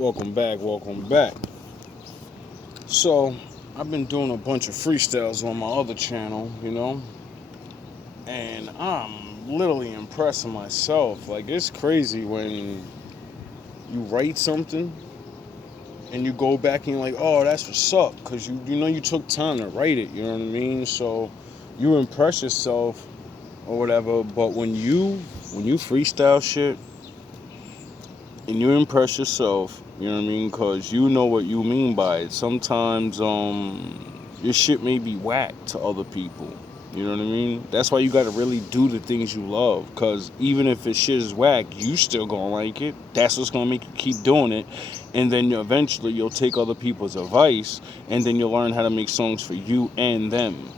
Welcome back. So, I've been doing a bunch of freestyles on my other channel, and I'm literally impressing myself. Like, it's crazy when you write something and you go back and you're like, oh, that's what's up, because you took time to write it, you know what I mean? So, you impress yourself or whatever, but when you freestyle shit, and you impress yourself, you know what I mean? Because you know what you mean by it. Sometimes, your shit may be whack to other people. You know what I mean? That's why you got to really do the things you love. Because even if it shit is whack, you still going to like it. That's what's going to make you keep doing it. And then eventually you'll take other people's advice. And then you'll learn how to make songs for you and them.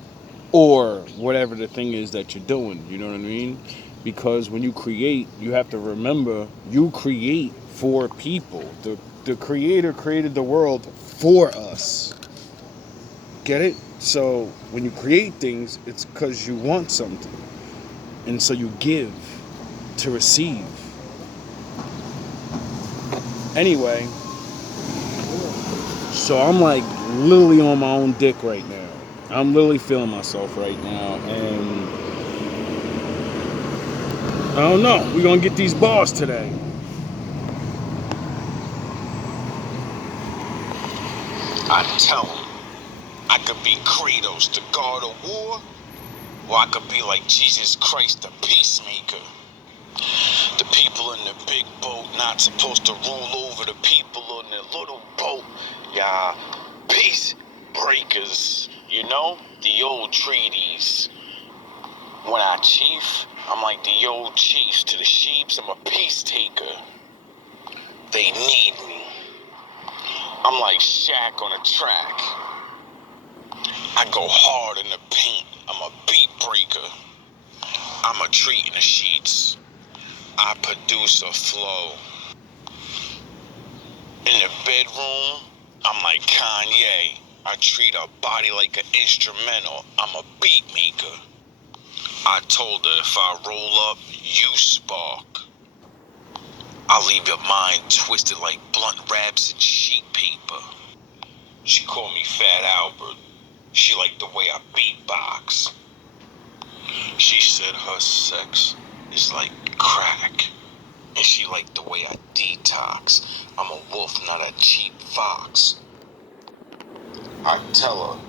Or whatever the thing is that you're doing. You know what I mean? Because when you create, you have to remember you create for people. The creator created the world for us. Get it? So when you create things, it's because you want something. And so you give to receive. Anyway, so I'm like literally on my own dick right now. I'm literally feeling myself right now. And I don't know. We're going to get these bars today. I tell him, I could be Kratos, the god of war, or I could be like Jesus Christ, the peacemaker. The people in the big boat not supposed to rule over the people in the little boat. Yeah, peace breakers, the old treaties. When I chief, I'm like the old chiefs. To the sheeps, I'm a peace taker. They need me. I'm like Shaq on a track. I go hard in the paint. I'm a beat breaker. I'm a treat in the sheets. I produce a flow. In the bedroom, I'm like Kanye. I treat a body like an instrumental. I'm a beat maker. I told her if I roll up, you spark. I'll leave your mind twisted like blunt wraps and sheet paper. She called me Fat Albert. She liked the way I beatbox. She said her sex is like crack. And she liked the way I detox. I'm a wolf, not a cheap fox. I tell her,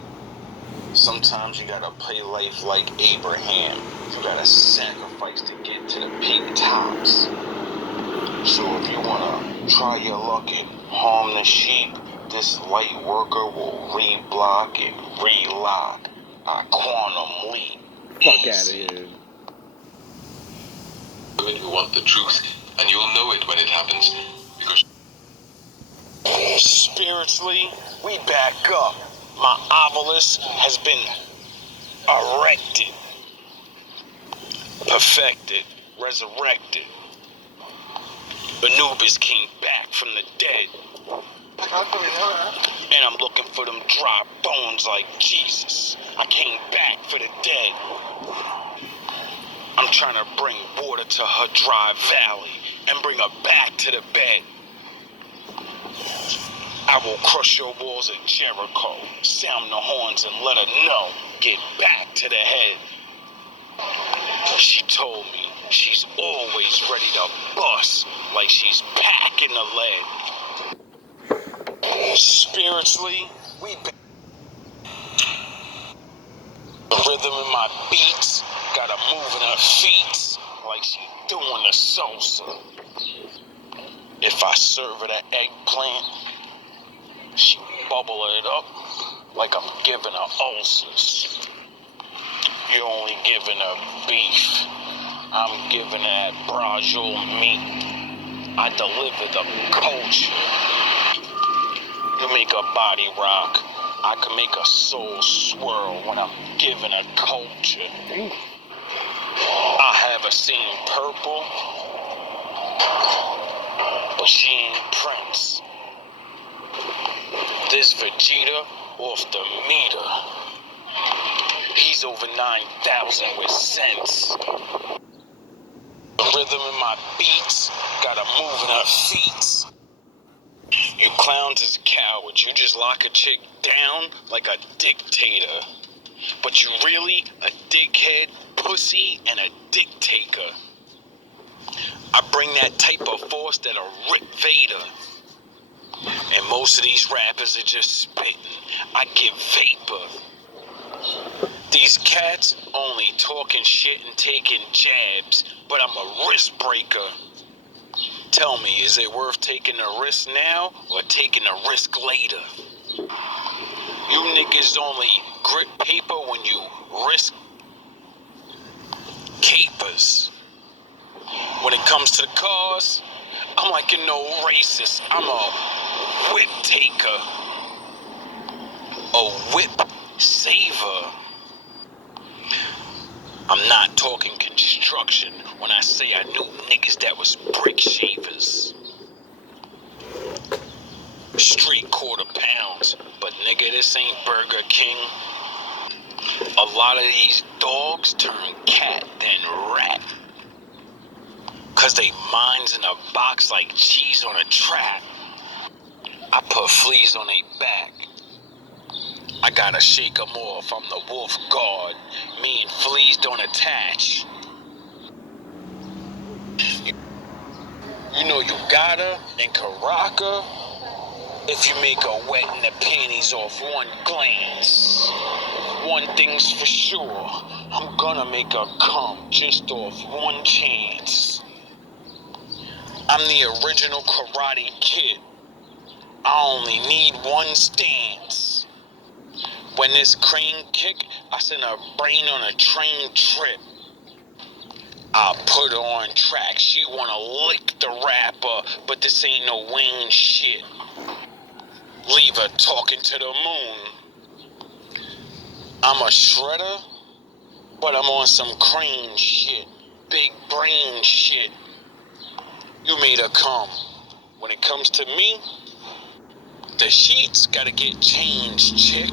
sometimes you gotta play life like Abraham. You gotta sacrifice to get to the peak tops. So if you wanna try your luck and harm the sheep, this light worker will reblock and relock. I quantum leap. Fuck out of here. Women who want the truth, and you'll know it when it happens, because spiritually, we back up. My obelisk has been erected, perfected, resurrected. Anubis came back from the dead. And I'm looking for them dry bones like Jesus. I came back for the dead. I'm trying to bring water to her dry valley and bring her back to the bed. I will crush your walls at Jericho, sound the horns and let her know, get back to the head. She told me she's always ready to bust like she's packing the lead. Spiritually, we the rhythm in my beats, got her moving her feet like she doing the salsa. If I serve her the eggplant, she bubble it up like I'm giving her ulcers. You're only giving her beef. I'm giving her that brajol meat. I deliver the culture. You make a body rock. I can make a soul swirl when I'm giving her culture. I have her seeing purple, but she ain't Prince. This Vegeta off the meter. He's over 9,000 with sense. The rhythm in my beats got her moving her feet clowns is cowards. You just lock a chick down like a dictator. But you really a dickhead, pussy, and a dictator. I bring that type of force that'll rip Vader. And most of these rappers are just spitting. I give vapor. These cats only talking shit and taking jabs, but I'm a risk breaker. Tell me, is it worth taking a risk now or taking a risk later? You niggas only grip paper when you risk capers. When it comes to the cars, I'm like a no racist. I'm a whip taker. A whip saver. I'm not talking construction when I say I knew niggas that was brick shavers. Street quarter pounds, but nigga, this ain't Burger King. A lot of these dogs turn cat then rat. Cause they minds in a box like cheese on a trap. I put fleas on they back. I gotta shake them off, I'm the wolf guard. Me and fleas don't attach. You know you gotta and Karaka if you make her wet in the panties off one glance. One thing's for sure, I'm gonna make her come just off one chance. I'm the original Karate Kid. I only need one stance. When this crane kick, I send her brain on a train trip. I put her on track, she wanna lick the rapper, but this ain't no Wayne shit. Leave her talking to the moon. I'm a shredder, but I'm on some crane shit, big brain shit. You made her come. When it comes to me, the sheets gotta get changed, chick.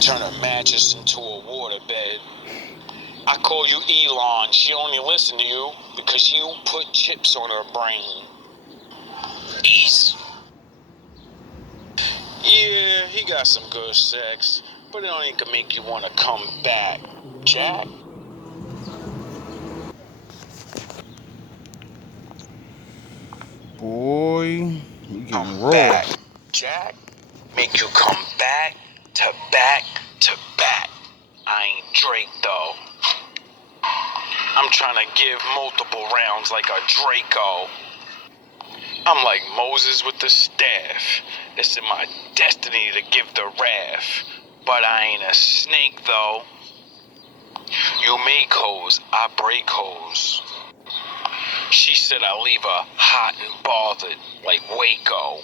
Turn a mattress into a waterbed. I call you Elon, she only listen to you because you put chips on her brain. Ease. Yeah, he got some good sex, but it only can make you want to come back. Jack? Boy, you getting Come raw. back, Jack. Make you come back to back to back. I ain't Drake though. I'm trying to give multiple rounds like a Draco. I'm like Moses with the staff. It's in my destiny to give the wrath. But I ain't a snake though. You make hoes, I break hoes. She said I leave her hot and bothered like Waco.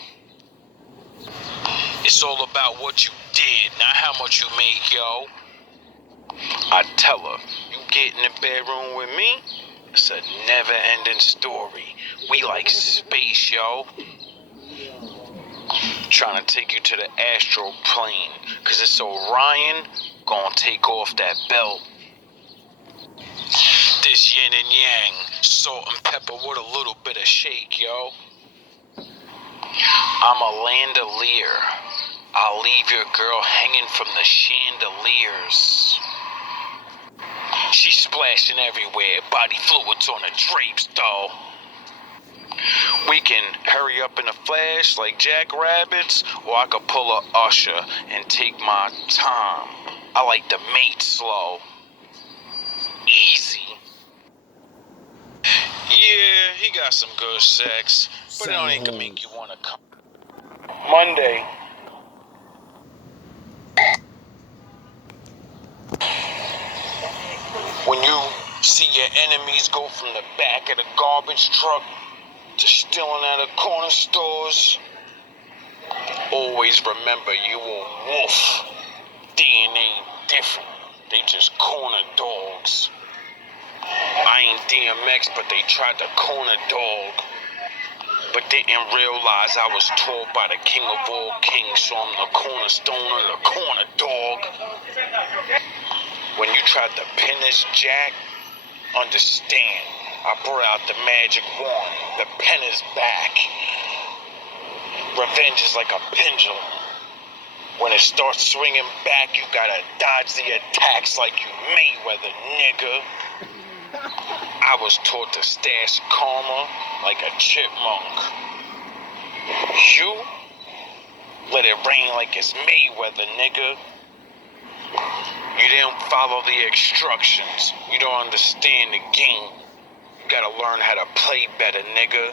It's all about what you did, not how much you make, yo. I tell her, you get in the bedroom with me, it's a never-ending story. We like space, yo. Trying to take you to the astral plane, cause it's Orion gonna take off that belt. This yin and yang, salt and pepper with a little bit of shake, yo. I'm a landolier. I'll leave your girl hanging from the chandeliers. She's splashing everywhere, body fluids on the drapes, though. We can hurry up in a flash like jackrabbits, or I could pull a Usher and take my time. I like to mate slow. Easy. Yeah, he got some good sex, but it only can make you want to come. Monday. When you see your enemies go from the back of the garbage truck to stealing at the corner stores, always remember you a wolf. DNA different. They just corner dogs. I ain't DMX, but they tried to corner dog. But didn't realize I was told by the king of all kings, so I'm the cornerstone of the corner dog. When you tried to pin this jack, understand, I brought out the magic wand. The pen is back. Revenge is like a pendulum. When it starts swinging back, you gotta dodge the attacks like you Mayweather, nigga. I was taught to stash karma like a chipmunk. You let it rain like it's Mayweather, nigga. You didn't follow the instructions. You don't understand the game. You gotta learn how to play better, nigga.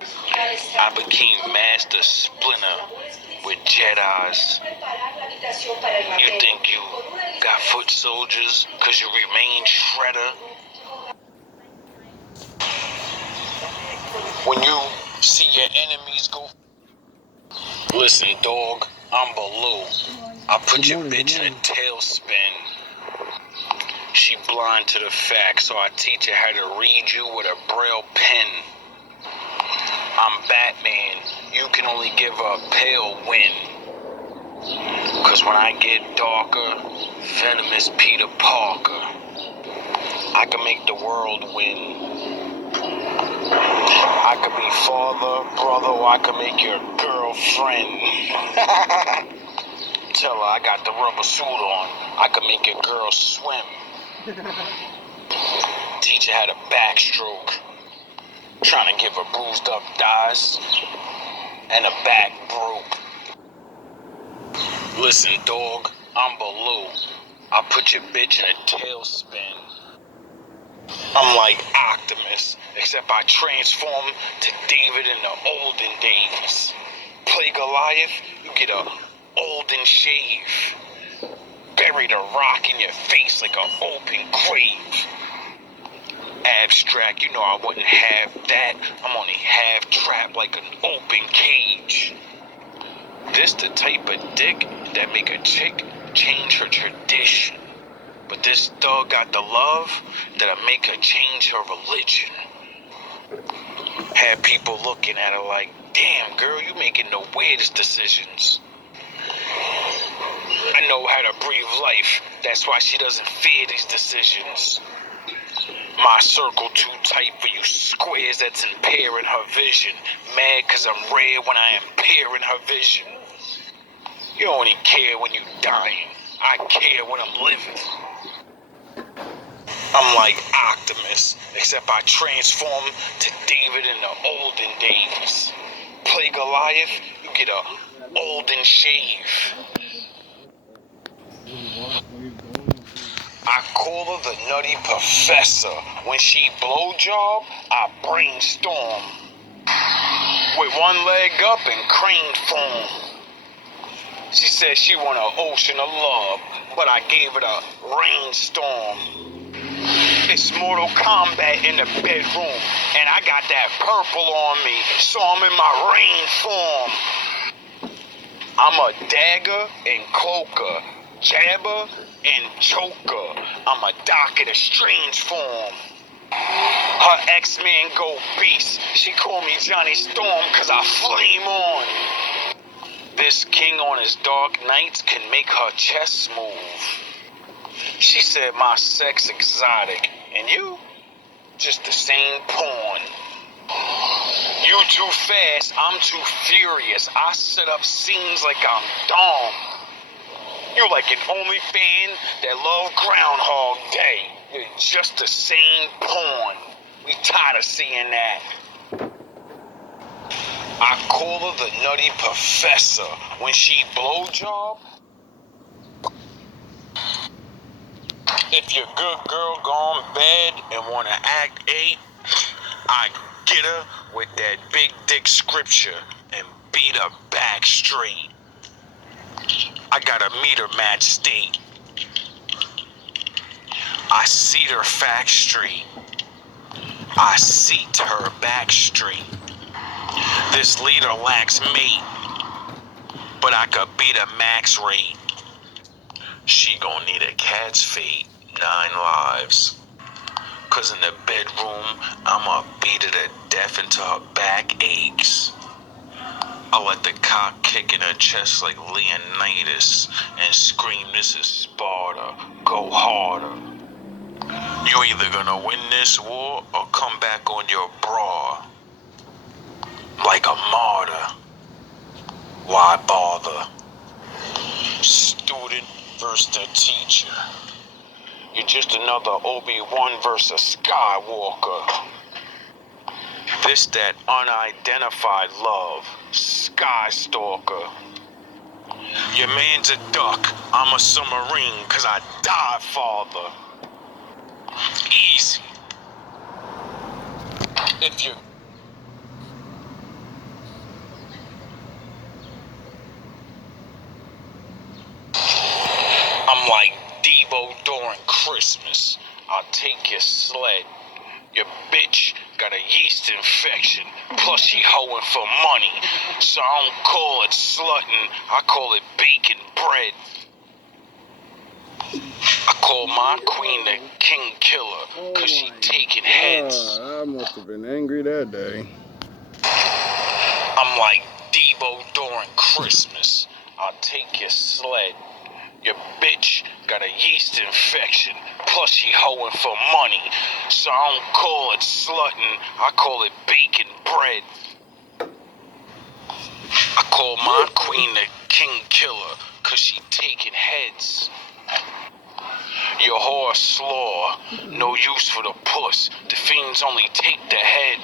I became Master Splinter with Jedis. You think you got foot soldiers cause you remain Shredder? When you see your enemies go... Listen, dog, I'm Baloo. I put your bitch in a tailspin. She blind to the facts, so I teach her how to read you with a braille pen. I'm Batman. You can only give her a pale win. Cause when I get darker, venomous Peter Parker, I can make the world win. I could be father, brother, or I could make your girlfriend. Tell her I got the rubber suit on. I could make your girl swim. Teach her how to backstroke. Trying to give her bruised up thighs and a back broke. Listen, dog, I'm Baloo. I put your bitch in a tailspin. I'm like Optimus, except I transform to David in the olden days. Play Goliath, you get a olden shave. Bury the rock in your face like an open grave. Abstract, you know I wouldn't have that. I'm only half trapped like an open cage. This the type of dick that make a chick change her tradition. But this thug got the love that'll make her change her religion. Had people looking at her like, damn girl, you making the weirdest decisions. I know how to breathe life, that's why she doesn't fear these decisions. My circle too tight for you squares that's impairing her vision. Mad cause I'm red when I impairing her vision. You only care when you dying, I care when I'm living. I'm like Optimus, except I transform to David in the olden days. Play Goliath, you get a olden shave. I call her the Nutty Professor. When she blowjob, I brainstorm. With one leg up in crane form. She said she want an ocean of love, but I gave it a rainstorm. It's Mortal Kombat in the bedroom, and I got that purple on me, so I'm in my rain form. I'm a dagger and cloaker, jabber and choker. I'm a Doc in a strange form. Her X-Men go beast. She call me Johnny Storm cause I flame on. This king on his dark nights can make her chest smooth. She said my sex exotic, and you just the same porn. You too fast, I'm too furious. I set up scenes like I'm Dom. You like an OnlyFan that love Groundhog Day. You're just the same porn. We tired of seeing that. I call her the Nutty Professor. When she blowjob, if your good girl gone bad and wanna act eight, I get her with that big dick scripture and beat her back straight. I got a meter match state. I seat her fact street. I seat her back street. This leader lacks mate, but I could beat a max rate. She gon' need a cat's fate, 9 lives. Cause in the bedroom, I'ma beat her to death until her back aches. I'll let the cock kick in her chest like Leonidas and scream, this is Sparta, go harder. You either gonna win this war or come back on your bra like a martyr. why bother? Student versus the teacher. You're just another Obi-Wan versus Skywalker. This that unidentified love, Skystalker. Your man's a duck, I'm a submarine, 'cause I died, father. Easy. If you... I'm like Devo during Christmas. I'll take your sled. Your bitch got a yeast infection, plus she hoeing for money. So I don't call it slutting, I call it baking bread. I call my queen the king killer, 'cause she taking heads. I must have been angry that day. I'm like Devo during Christmas. I'll take your sled. Your bitch got a yeast infection, plus she hoeing for money. So I don't call it slutting, I call it baking bread. I call my queen the king killer, 'cause she taking heads. Your whore slaw, no use for the puss. The fiends only take the head.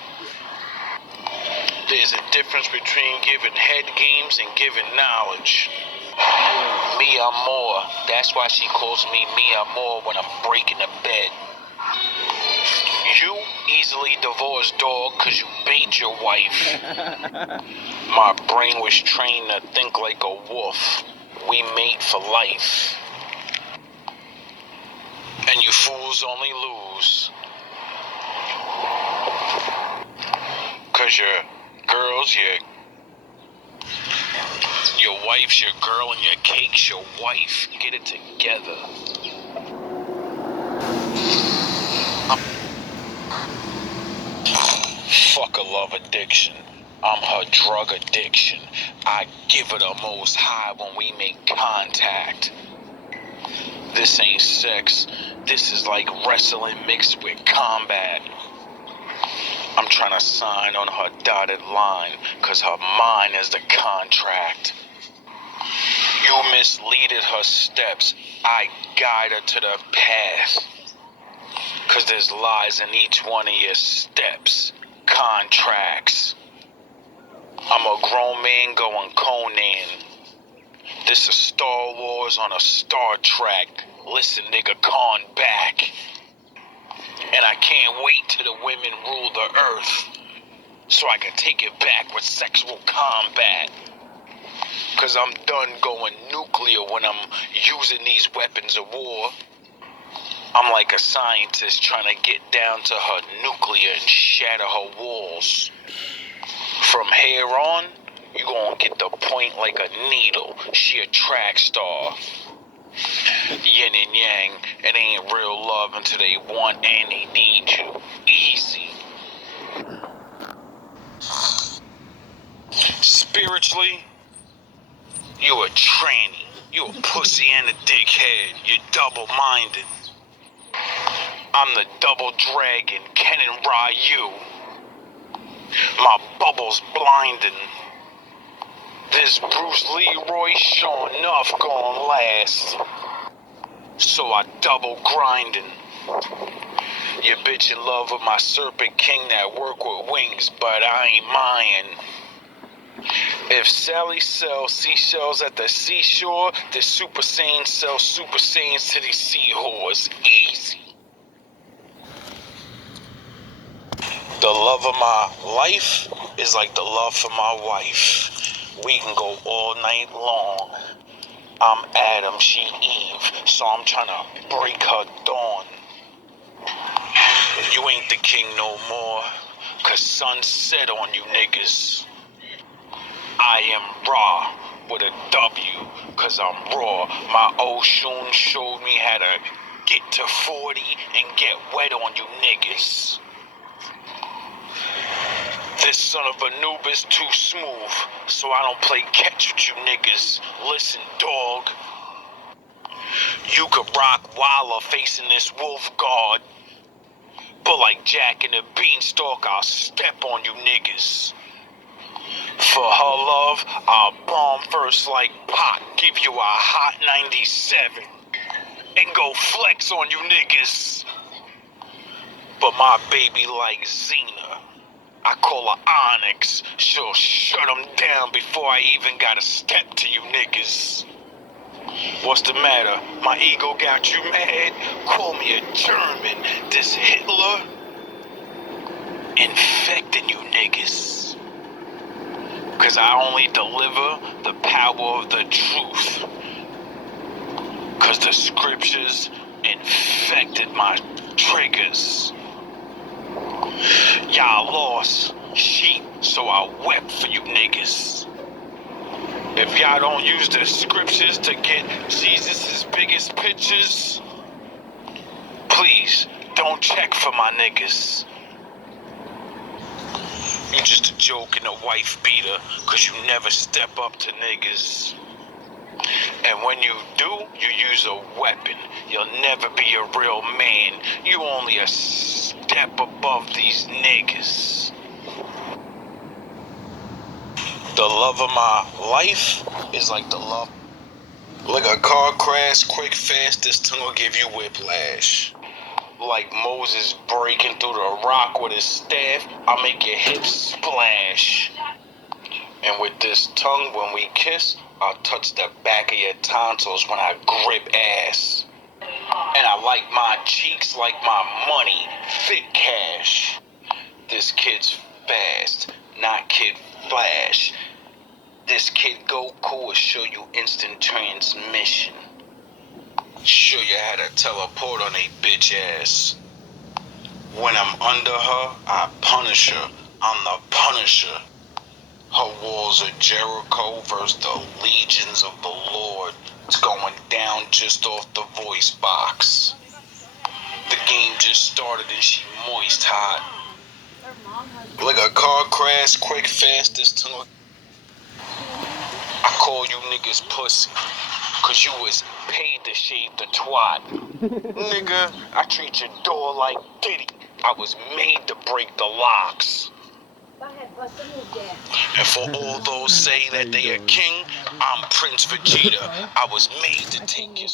There's a difference between giving head games and giving knowledge. Me Amor, that's why she calls me Amor when I'm breaking the bed. You easily divorced dog 'cause you bait your wife. My brain was trained to think like a wolf. We mate for life. And you fools only lose 'cause your girl's your wife's your girl and your cake's your wife. Get it together. Fuck a love addiction. I'm her drug addiction. I give her the most high when we make contact. This ain't sex. This is like wrestling mixed with combat. I'm trying to sign on her dotted line, 'cause her mind is the contract. You misleaded her steps. I guide her to the path. 'Cause there's lies in each one of your steps. Contracts. I'm a grown man going Conan. This is Star Wars on a Star Trek. Listen, nigga, con back. And I can't wait till the women rule the earth, so I can take it back with sexual combat. 'Cause I'm done going nuclear when I'm using these weapons of war. I'm like a scientist trying to get down to her nuclear and shatter her walls. From here on, you gonna get the point like a needle. She a track star. Yin and yang, it ain't real love until they want and they need you. Easy. Spiritually, you a tranny. You a pussy and a dickhead. You're double-minded. I'm the double dragon, Ken and Ryu. My bubble's blinding. This Bruce Leroy sure enough gon' last. So I double grinding. Your bitch in love with my serpent king that work with wings, but I ain't mine. If Sally sells seashells at the seashore, the Super Saiyans sell Super Saiyans to these seahorses. Easy. The love of my life is like the love for my wife. We can go all night long. I'm Adam, she Eve, so I'm trying to break her dawn. You ain't the king no more, 'cause sun set on you niggas. I am Ra with a W, 'cause I'm raw. My Oshun showed me how to get to 40 and get wet on you niggas. This son of a noob is too smooth, so I don't play catch with you niggas. Listen, dog. You could rock Walla facing this wolf guard, but like Jack and the Beanstalk, I'll step on you niggas. For her love, I'll bomb first like Pac, give you a hot 97, and go flex on you niggas. But my baby like Xena, I call her Onyx, she'll shut them down before I even gotta step to you niggas. What's the matter? My ego got you mad? Call me a German, this Hitler infecting you niggas. Cause I only deliver the power of the truth. Cause the scriptures infected my triggers. Y'all lost sheep, so I wept for you niggas. If y'all don't use the scriptures to get Jesus' biggest pictures, please don't check for my niggas. You just a joke and a wife beater, cause you never step up to niggas. And when you do, you use a weapon. You'll never be a real man. You only a step above these niggas. The love of my life is like the love. Like a car crash, quick, fast, this tongue will give you whiplash. Like Moses breaking through the rock with his staff, I'll make your hips splash. And with this tongue, when we kiss, I'll touch the back of your tonsils when I grip ass. And I like my cheeks like my money, thick cash. This kid's fast, not Kid Flash. This kid Goku will show you instant transmission. Show you how to teleport on a bitch ass. When I'm under her, I punish her. I'm the Punisher. Her walls of Jericho versus the legions of the Lord. It's going down just off the voice box. The game just started and she moist hot. Like a car crash, quick, fast, this tongue. I call you niggas pussy, cause you was paid to shave the twat. Nigga, I treat your door like Diddy. I was made to break the locks. And for all those say that they a king, I'm Prince Vegeta. I was made to take your...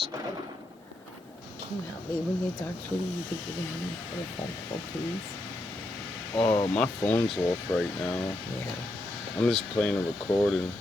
Can you help me when you talk to me? You think you can help me for a phone call, please? Oh, my phone's off right now. Yeah. I'm just playing a recording.